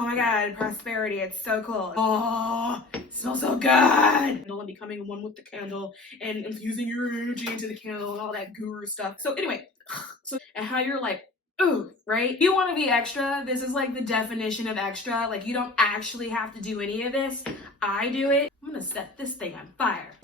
Oh my God, prosperity, it's so cool. Oh, it smells so good. And becoming one with the candle and infusing your energy into the candle and all that guru stuff. So anyway, and how you're like, ooh, right? You want to be extra. This is like the definition of extra. Like you don't actually have to do any of this. I do it. I'm gonna set this thing on fire.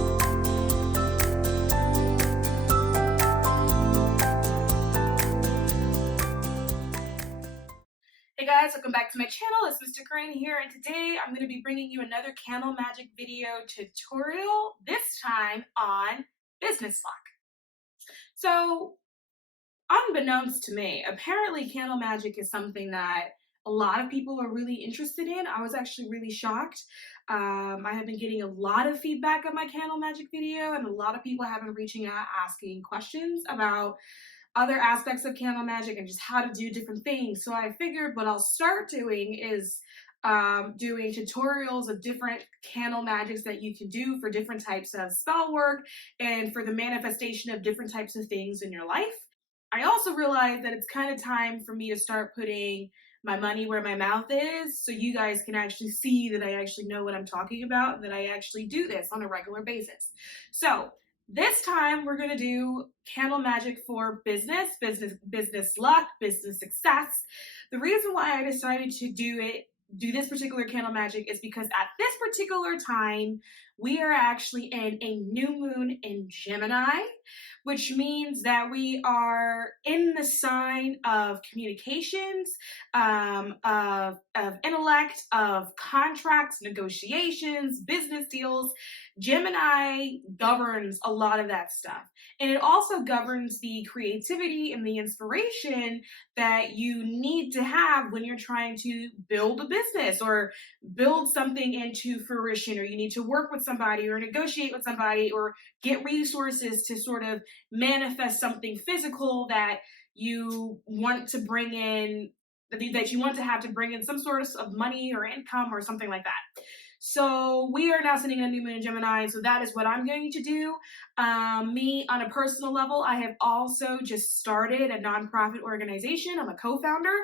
Hey guys, welcome back to my channel. It's Mr. Crane here, and today I'm going to be bringing you another candle magic video tutorial, this time on business luck. So, unbeknownst to me, apparently candle magic is something that a lot of people are really interested in. I was actually really shocked. I have been getting a lot of feedback on my candle magic video, and a lot of people have been reaching out asking questions about other aspects of candle magic and just how to do different things. So I figured what I'll start doing is doing tutorials of different candle magics that you can do for different types of spell work and for the manifestation of different types of things in your life. I also realized that it's kind of time for me to start putting my money where my mouth is, so you guys can actually see that I actually know what I'm talking about, that I actually do this on a regular basis. So this time we're going to do candle magic for business luck, business success. The reason why I decided to do this particular candle magic is because at this particular time, we are actually in a new moon in Gemini, which means that we are in the sign of communications, of intellect, of contracts, negotiations, business deals. Gemini governs a lot of that stuff. And it also governs the creativity and the inspiration that you need to have when you're trying to build a business or build something into fruition, or you need to work with somebody or negotiate with somebody or get resources to sort of manifest something physical that you want to bring in, that you want to have to bring in some sort of money or income or something like that. So we are now sitting in a new moon in Gemini, so that is what I'm going to do. Me, on a personal level, I have also just started a nonprofit organization. I'm a co-founder,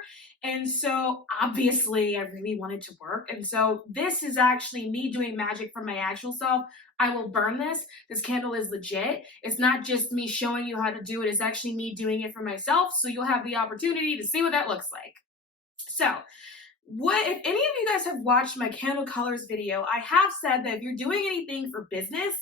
and so obviously I really wanted to work, and so this is actually me doing magic for my actual self. I will burn this. This candle is legit. It's not just me showing you how to do it. It's actually me doing it for myself, so you'll have the opportunity to see what that looks like. So, if any of you guys have watched my candle colors video, I have said that if you're doing anything for business,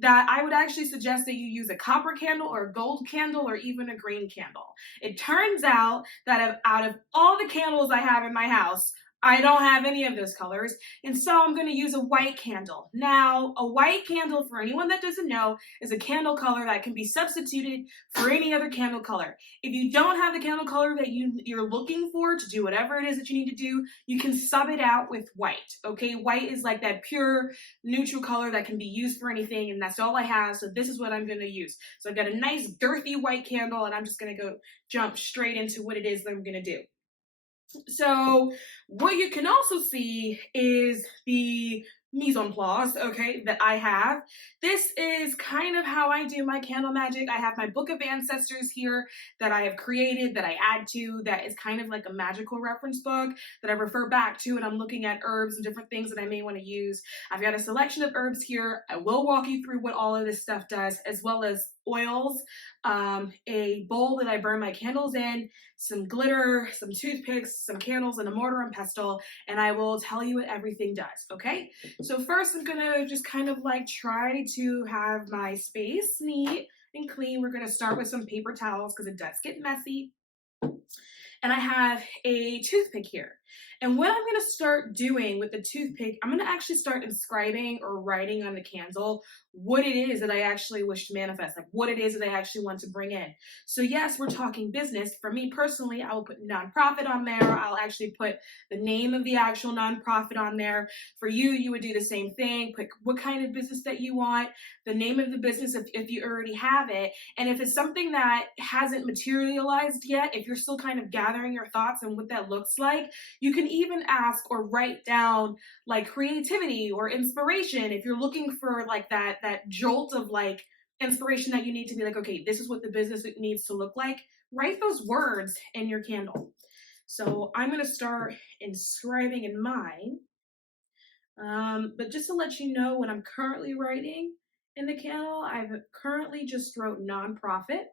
that I would actually suggest that you use a copper candle or a gold candle or even a green candle. It turns out that out of all the candles I have in my house, I don't have any of those colors, and so I'm going to use a white candle. Now, a white candle, for anyone that doesn't know, is a candle color that can be substituted for any other candle color. If you don't have the candle color that you're looking for to do whatever it is that you need to do, you can sub it out with white, okay? White is like that pure, neutral color that can be used for anything, and that's all I have, so this is what I'm going to use. So I've got a nice, girthy white candle, and I'm just going to jump straight into what it is that I'm going to do. So what you can also see is the mise en place, okay, that I have. This is kind of how I do my candle magic. I have my book of ancestors here that I have created, that I add to, that is kind of like a magical reference book that I refer back to, and I'm looking at herbs and different things that I may want to use. I've got a selection of herbs here. I will walk you through what all of this stuff does, as well as oils, a bowl that I burn my candles in, some glitter, some toothpicks, some candles, and a mortar and pestle, and I will tell you what everything does, okay? So first I'm gonna just kind of like try to have my space neat and clean. We're gonna start with some paper towels because it does get messy. And I have a toothpick here. And what I'm going to start doing with the toothpick, I'm going to actually start inscribing or writing on the candle what it is that I actually wish to manifest, like what it is that I actually want to bring in. So yes, we're talking business. For me personally, I will put nonprofit on there. I'll actually put the name of the actual nonprofit on there. For you, you would do the same thing. Put what kind of business that you want, the name of the business if you already have it. And if it's something that hasn't materialized yet, if you're still kind of gathering your thoughts and what that looks like, you can even ask or write down like creativity or inspiration. If you're looking for like that jolt of like inspiration that you need to be like, okay, this is what the business needs to look like, write those words in your candle. So I'm going to start inscribing in mine. But just to let you know what I'm currently writing in the candle, I've currently just wrote nonprofit.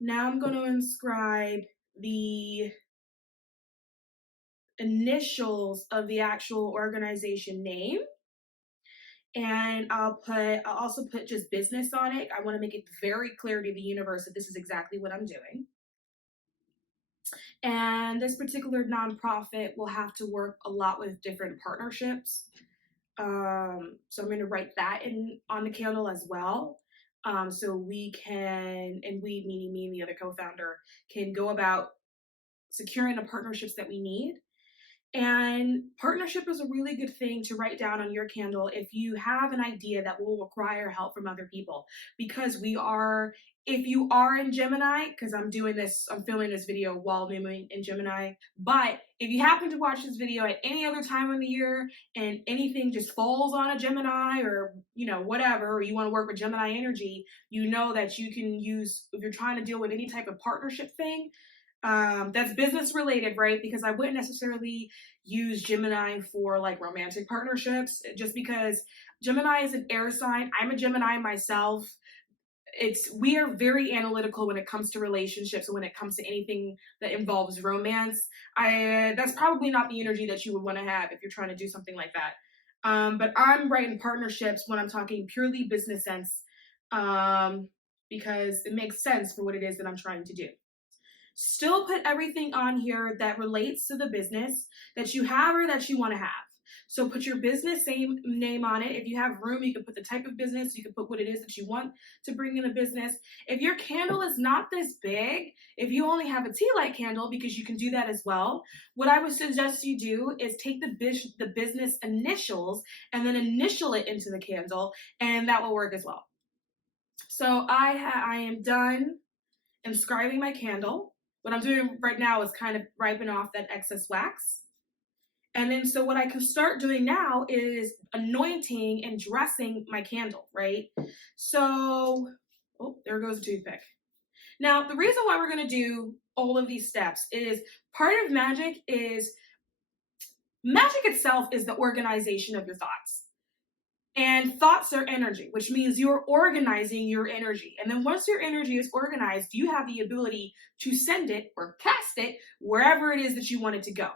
Now I'm going to inscribe the initials of the actual organization name. And I'll also put just business on it. I want to make it very clear to the universe that this is exactly what I'm doing. And this particular nonprofit will have to work a lot with different partnerships. So I'm going to write that in on the candle as well. So we can, and we, meaning me and the other co-founder, can go about securing the partnerships that we need. And partnership is a really good thing to write down on your candle if you have an idea that will require help from other people. Because if you are in Gemini, because I'm filming this video while I'm in Gemini, but if you happen to watch this video at any other time of the year and anything just falls on a Gemini or, whatever, or you want to work with Gemini energy, you know that you can use, if you're trying to deal with any type of partnership thing, that's business related, right? Because I wouldn't necessarily use Gemini for like romantic partnerships, just because Gemini is an air sign. I'm a Gemini myself. We are very analytical when it comes to relationships and when it comes to anything that involves romance. That's probably not the energy that you would want to have if you're trying to do something like that. But I'm writing partnerships when I'm talking purely business sense, because it makes sense for what it is that I'm trying to do. Still put everything on here that relates to the business that you have or that you want to have. So put your business name on it. If you have room, you can put the type of business, you can put what it is that you want to bring in a business. If your candle is not this big, if you only have a tea light candle, because you can do that as well, what I would suggest you do is take the business initials and then initial it into the candle, and that will work as well. So I am done inscribing my candle. What I'm doing right now is kind of wiping off that excess wax. And then so what I can start doing now is anointing and dressing my candle, right? So, there goes the toothpick. Now, the reason why we're going to do all of these steps is part of magic itself is the organization of your thoughts. And thoughts are energy, which means you're organizing your energy. And then once your energy is organized, you have the ability to send it or cast it wherever it is that you want it to go.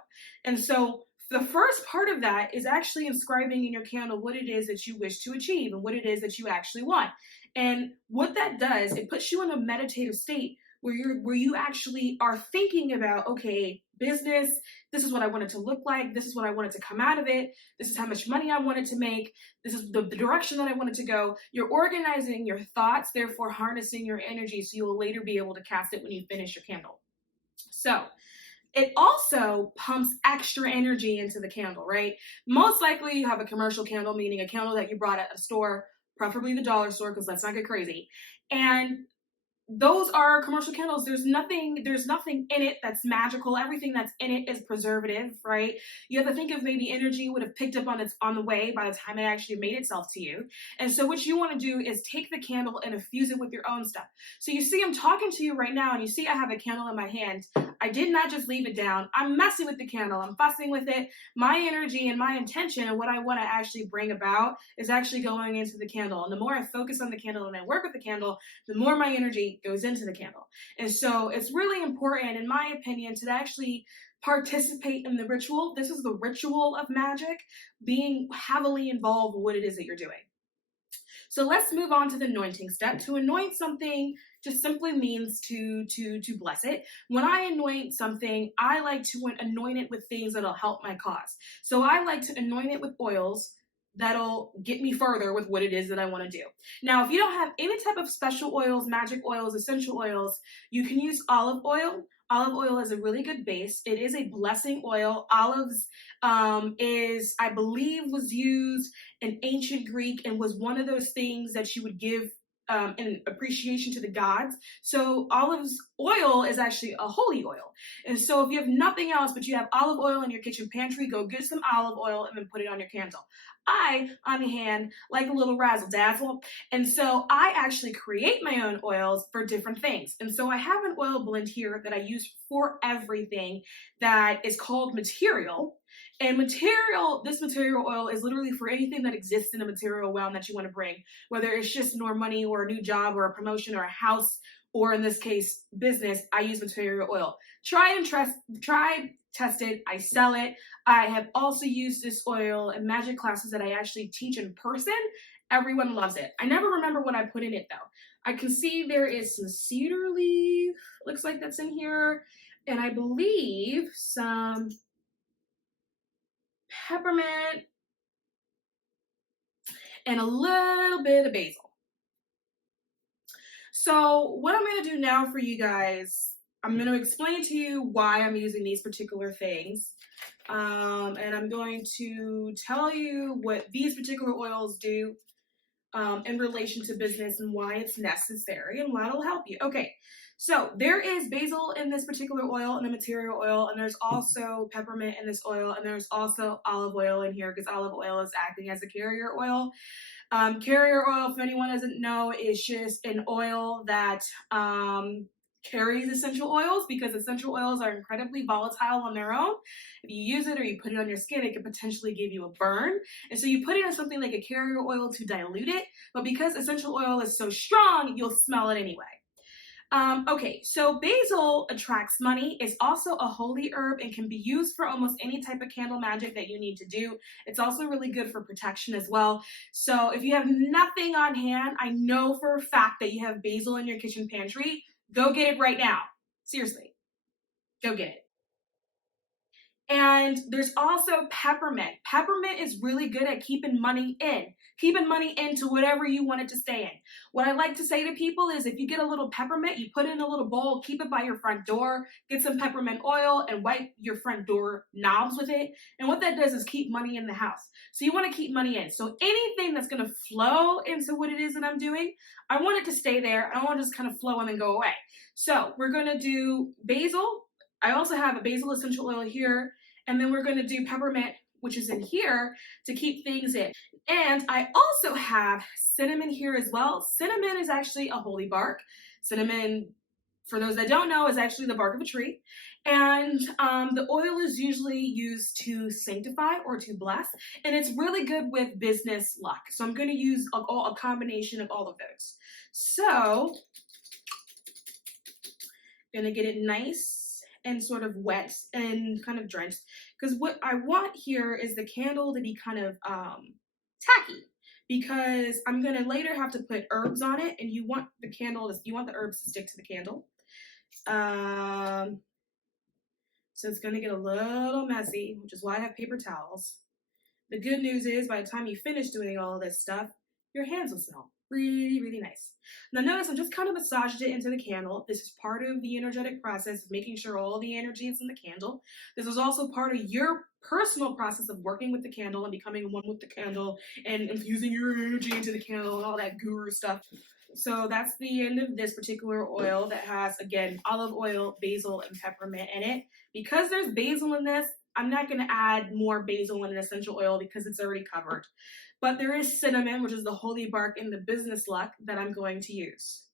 And so the first part of that is actually inscribing in your candle what it is that you wish to achieve and what it is that you actually want. And what that does, it puts you in a meditative state where you actually are thinking about, okay, business, this is what I want it to look like, this is what I want it to come out of it, this is how much money I want it to make, this is the direction that I want it to go. You're organizing your thoughts, therefore harnessing your energy, so you will later be able to cast it when you finish your candle. So it also pumps extra energy into the candle, right? Most likely you have a commercial candle, meaning a candle that you brought at a store, preferably the dollar store, because let's not get crazy. And those are commercial candles. There's nothing in it that's magical. Everything that's in it is preservative, right? You have to think of maybe energy would have picked up on the way by the time it actually made itself to you. And so what you want to do is take the candle and infuse it with your own stuff. So you see I'm talking to you right now and you see I have a candle in my hand. I did not just leave it down. I'm messing with the candle. I'm fussing with it. My energy and my intention and what I want to actually bring about is actually going into the candle. And the more I focus on the candle and I work with the candle, the more my energy goes into the candle. And so it's really important, in my opinion, to actually participate in the ritual. This is the ritual of magic, being heavily involved with what it is that you're doing. So let's move on to the anointing step. To anoint something just simply means to bless it. When I anoint something, I like to anoint it with things that'll help my cause. So I like to anoint it with oils that'll get me further with what it is that I want to do. Now, if you don't have any type of special oils, magic oils, essential oils, you can use olive oil. Olive oil is a really good base. It is a blessing oil. Olives I believe, was used in ancient Greek and was one of those things that you would give in appreciation to the gods. So olives oil is actually a holy oil. And so if you have nothing else but you have olive oil in your kitchen pantry, go get some olive oil and then put it on your candle. I, on the hand, like a little razzle dazzle. And so I actually create my own oils for different things. And so I have an oil blend here that I use for everything that is called material. And this material oil is literally for anything that exists in a material realm that you want to bring, whether it's just more money or a new job or a promotion or a house, or in this case, business. I use material oil. Try, test it. I sell it. I have also used this oil in magic classes that I actually teach in person. Everyone loves it. I never remember what I put in it though. I can see there is some cedar leaf, looks like that's in here, and I believe some peppermint and a little bit of basil. So what I'm going to do now for you guys, I'm going to explain to you why I'm using these particular things. And I'm going to tell you what these particular oils do in relation to business and why it's necessary and why it'll help you. Okay, so there is basil in this particular oil and the material oil, and there's also peppermint in this oil, and there's also olive oil in here because olive oil is acting as a carrier oil. Carrier oil, if anyone doesn't know, is just an oil that carries essential oils because essential oils are incredibly volatile on their own. If you use it or you put it on your skin, it could potentially give you a burn. And so you put it in something like a carrier oil to dilute it, but because essential oil is so strong, you'll smell it anyway. Okay, so basil attracts money. It's also a holy herb and can be used for almost any type of candle magic that you need to do. It's also really good for protection as well. So if you have nothing on hand, I know for a fact that you have basil in your kitchen pantry. Go get it right now. Seriously, go get it. And there's also peppermint. Peppermint is really good at keeping money into whatever you want it to stay in. What I like to say to people is if you get a little peppermint, you put it in a little bowl, keep it by your front door, get some peppermint oil and wipe your front door knobs with it. And what that does is keep money in the house. So you want to keep money in. So anything that's going to flow into what it is that I'm doing, I want it to stay there. I don't want to just kind of flow and then go away. So we're going to do basil. I also have a basil essential oil here, and then we're going to do peppermint, which is in here, to keep things in. And I also have cinnamon here as well. Cinnamon is actually a holy bark. Cinnamon, for those that don't know, is actually the bark of a tree. And the oil is usually used to sanctify or to bless, and it's really good with business luck. So I'm going to use a combination of all of those. So I'm going to get it nice and sort of wet and kind of drenched, because what I want here is the candle to be kind of tacky, because I'm going to later have to put herbs on it, and you want the herbs to stick to the candle. So it's going to get a little messy, which is why I have paper towels. The good news is by the time you finish doing all of this stuff, your hands will smell really, really nice. Now notice I'm just kind of massaged it into the candle. This is part of the energetic process of making sure all the energy is in the candle. This is also part of your personal process of working with the candle and becoming one with the candle and infusing your energy into the candle and all that guru stuff. So that's the end of this particular oil that has, again, olive oil, basil, and peppermint in it. Because there's basil in this, I'm not going to add more basil and an essential oil because it's already covered. But there is cinnamon, which is the holy bark in the business luck, that I'm going to use.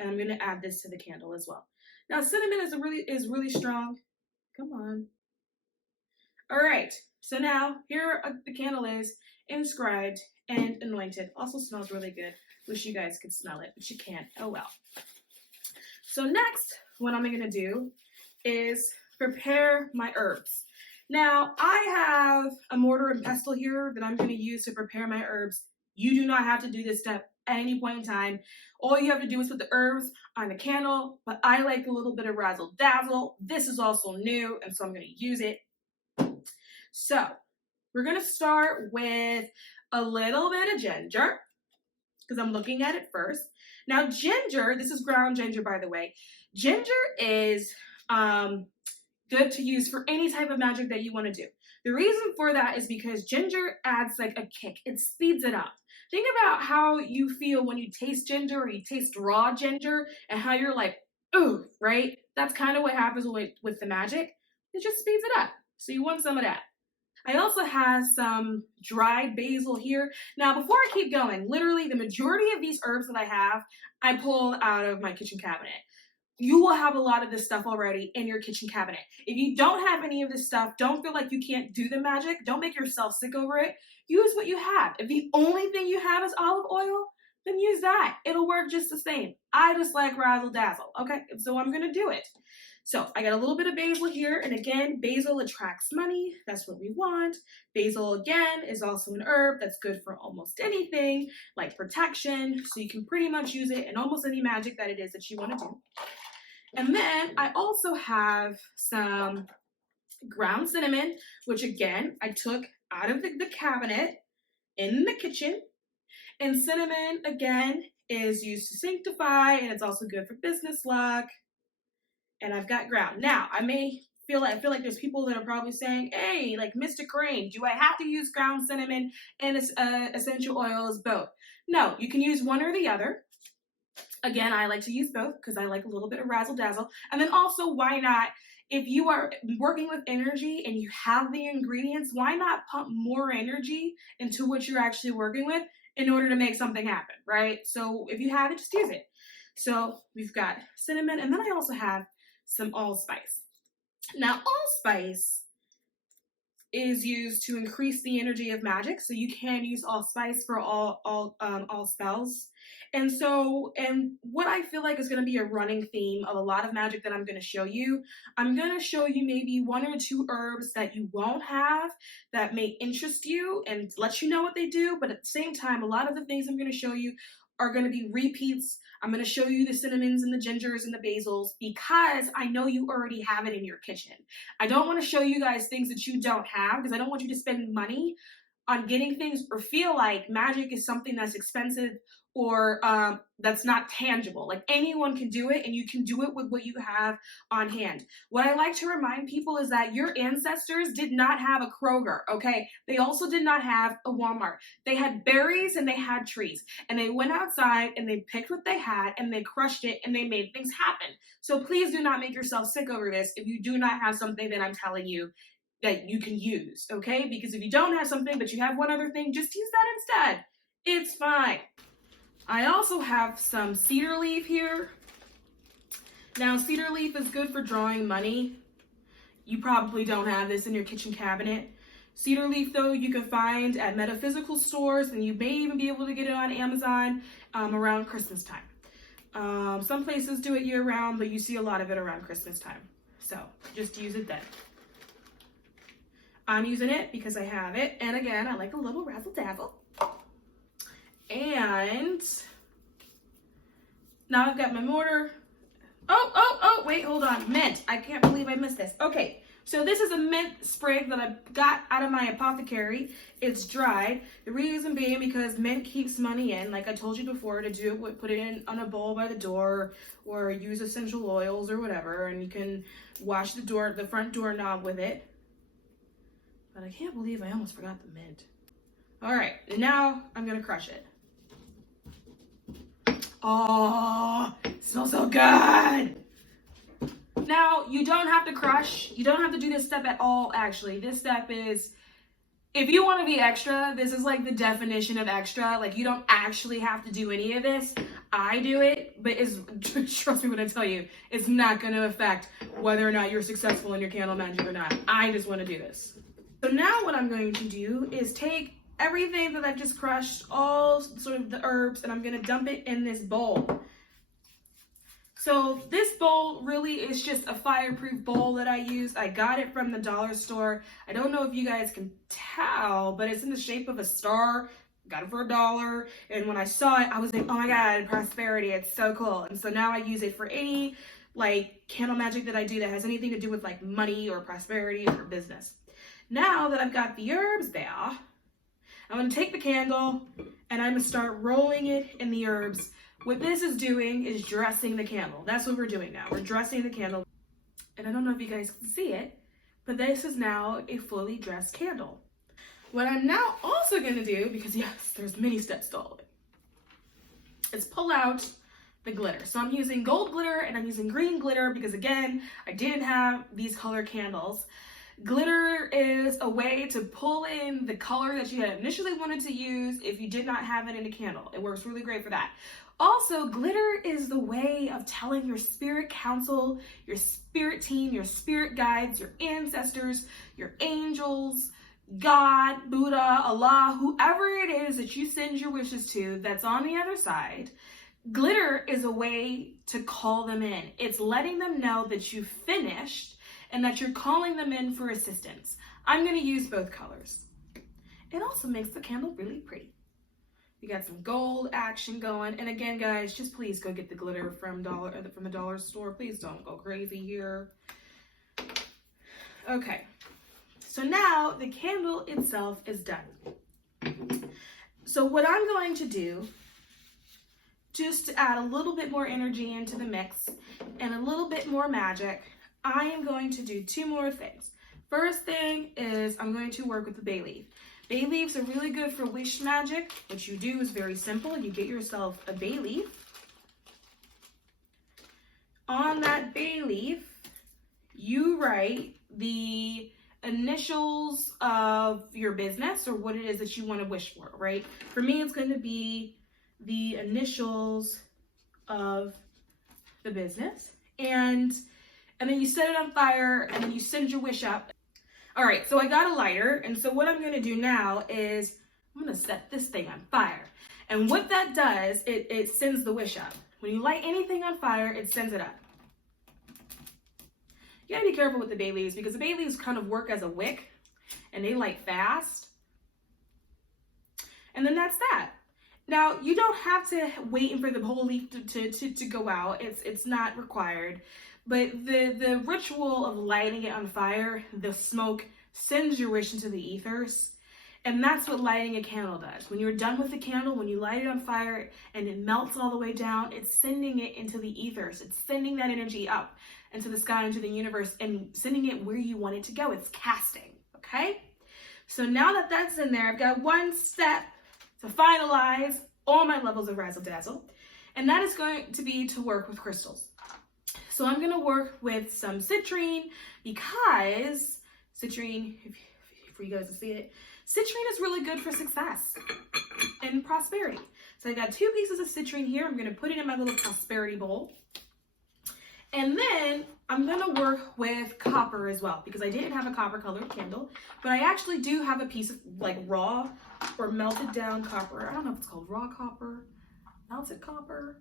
And I'm going to add this to the candle as well. Now, cinnamon is really strong. Come on. All right. So now, here the candle is inscribed and anointed. Also smells really good. Wish you guys could smell it, but you can't. Oh well. So next, what I'm going to do is prepare my herbs. Now, I have a mortar and pestle here that I'm going to use to prepare my herbs. You do not have to do this step at any point in time. All you have to do is put the herbs on the candle, but I like a little bit of razzle dazzle. This is also new, and so I'm going to use it. So, we're going to start with a little bit of ginger, because I'm looking at it first. Now, ginger, this is ground ginger, by the way. Ginger is good to use for any type of magic that you want to do. The reason for that is because ginger adds like a kick. It speeds it up. Think about how you feel when you taste ginger or you taste raw ginger and how you're like, ooh, right? That's kind of what happens with the magic. It just speeds it up. So you want some of that. I also have some dried basil here. Now, before I keep going, literally the majority of these herbs that I have, I pull out of my kitchen cabinet. You will have a lot of this stuff already in your kitchen cabinet. If you don't have any of this stuff, don't feel like you can't do the magic. Don't make yourself sick over it. Use what you have. If the only thing you have is olive oil, then use that. It'll work just the same. I just like razzle dazzle. Okay, so I'm going to do it. So I got a little bit of basil here, and again, basil attracts money. That's what we want. Basil, again, is also an herb that's good for almost anything, like protection, so you can pretty much use it in almost any magic that it is that you want to do. And then I also have some ground cinnamon, which again, I took out of the cabinet in the kitchen. And cinnamon, again, is used to sanctify, and it's also good for business luck. And I've got ground. Now, I feel like there's people that are probably saying, hey, like Mr. Crane, do I have to use ground cinnamon and essential oils both? No, you can use one or the other. Again, I like to use both because I like a little bit of razzle dazzle. And then also, why not, if you are working with energy and you have the ingredients, why not pump more energy into what you're actually working with in order to make something happen, right? So if you have it, just use it. So we've got cinnamon, and then I also have some allspice. Now, allspice is used to increase the energy of magic, so you can use allspice for all spells. And what I feel like is going to be a running theme of a lot of magic that I'm going to show you, I'm going to show you maybe one or two herbs that you won't have that may interest you and let you know what they do, but at the same time, a lot of the things I'm going to show you are going to be repeats. I'm going to show you the cinnamons and the gingers and the basils because I know you already have it in your kitchen. I don't want to show you guys things that you don't have because I don't want you to spend money on getting things or feel like magic is something that's expensive or that's not tangible. Like anyone can do it, and you can do it with what you have on hand. What I like to remind people is that your ancestors did not have a Kroger, okay? They also did not have a Walmart. They had berries and they had trees, and they went outside and they picked what they had and they crushed it and they made things happen. So please do not make yourself sick over this if you do not have something that I'm telling you that you can use, okay? Because if you don't have something but you have one other thing, just use that instead. It's fine. I also have some cedar leaf here. Now, cedar leaf is good for drawing money. You probably don't have this in your kitchen cabinet. Cedar leaf, though, you can find at metaphysical stores, and you may even be able to get it on Amazon around Christmas time. Some places do it year-round, but you see a lot of it around Christmas time. So just use it then. I'm using it because I have it, and again, I like a little razzle-dazzle. And now I've got my mortar. Oh, wait, hold on. Mint. I can't believe I missed this. Okay, so this is a mint sprig that I got out of my apothecary. It's dried. The reason being because mint keeps money in. Like I told you before, to do it, put it in on a bowl by the door or use essential oils or whatever, and you can wash the front doorknob with it. But I can't believe I almost forgot the mint. All right, now I'm gonna crush it. Oh, it smells so good. Now, you don't have to crush. You don't have to do this step at all, actually. This step is, if you want to be extra, this is like the definition of extra. Like, you don't actually have to do any of this. I do it, but trust me when I tell you, it's not going to affect whether or not you're successful in your candle magic or not. I just want to do this. So now what I'm going to do is take everything that I've just crushed, all sort of the herbs, and I'm going to dump it in this bowl. So this bowl really is just a fireproof bowl that I use. I got it from the dollar store. I don't know if you guys can tell, but it's in the shape of a star. Got it for $1. And when I saw it, I was like, oh my God, prosperity. It's so cool. And so now I use it for any like candle magic that I do that has anything to do with like money or prosperity or business. Now that I've got the herbs there, I'm going to take the candle and I'm going to start rolling it in the herbs. What this is doing is dressing the candle. That's what we're doing now. We're dressing the candle. And I don't know if you guys can see it, but this is now a fully dressed candle. What I'm now also going to do, because yes, there's many steps to all of it, is pull out the glitter. So I'm using gold glitter and I'm using green glitter because, again, I didn't have these color candles. Glitter is a way to pull in the color that you had initially wanted to use if you did not have it in a candle. It works really great for that. Also, glitter is the way of telling your spirit council, your spirit team, your spirit guides, your ancestors, your angels, God, Buddha, Allah, whoever it is that you send your wishes to that's on the other side. Glitter is a way to call them in. It's letting them know that you've finished and that you're calling them in for assistance. I'm going to use both colors. It also makes the candle really pretty. You got some gold action going. And again, guys, just please go get the glitter from the dollar store. Please don't go crazy here. Okay. So now the candle itself is done. So what I'm going to do, just to add a little bit more energy into the mix and a little bit more magic, I am going to do two more things. First thing is I'm going to work with the bay leaf. Bay leaves are really good for wish magic. What you do is very simple. You get yourself a bay leaf. On that bay leaf, you write the initials of your business or what it is that you want to wish for, right? For me, it's going to be the initials of the business. And then you set it on fire and then you send your wish up. All right, so I got a lighter. And so what I'm going to do now is I'm going to set this thing on fire. And what that does, it sends the wish up. When you light anything on fire, it sends it up. You gotta be careful with the bay leaves because the bay leaves kind of work as a wick and they light fast. And then that's that. Now, you don't have to wait for the whole leaf to go out. It's not required. But the ritual of lighting it on fire, the smoke sends your wish into the ethers. And that's what lighting a candle does. When you're done with the candle, when you light it on fire and it melts all the way down, it's sending it into the ethers. It's sending that energy up into the sky, into the universe, and sending it where you want it to go. It's casting, okay? So now that that's in there, I've got one step to finalize all my levels of Razzle Dazzle, and that is going to be to work with crystals. So I'm gonna work with some citrine because citrine, for you guys to see it, citrine is really good for success and prosperity. So I got 2 pieces of citrine here. I'm gonna put it in my little prosperity bowl. And then I'm gonna work with copper as well because I didn't have a copper colored candle, but I actually do have a piece of like raw or melted down copper. I don't know if it's called raw copper, melted copper.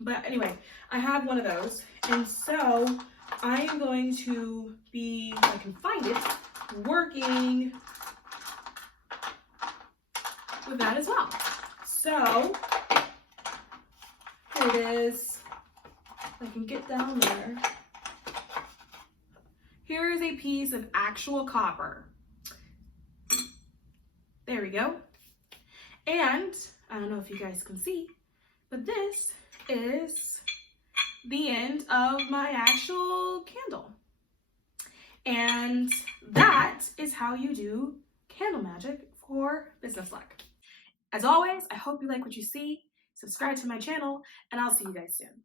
But anyway, I have one of those. And so I am going to be, if I can find it, working with that as well. So here it is. I can get down there. Here is a piece of actual copper. There we go. And I don't know if you guys can see, but this is the end of my actual candle. And that is how you do candle magic for business luck. As always, I hope you like what you see. Subscribe to my channel, and I'll see you guys soon.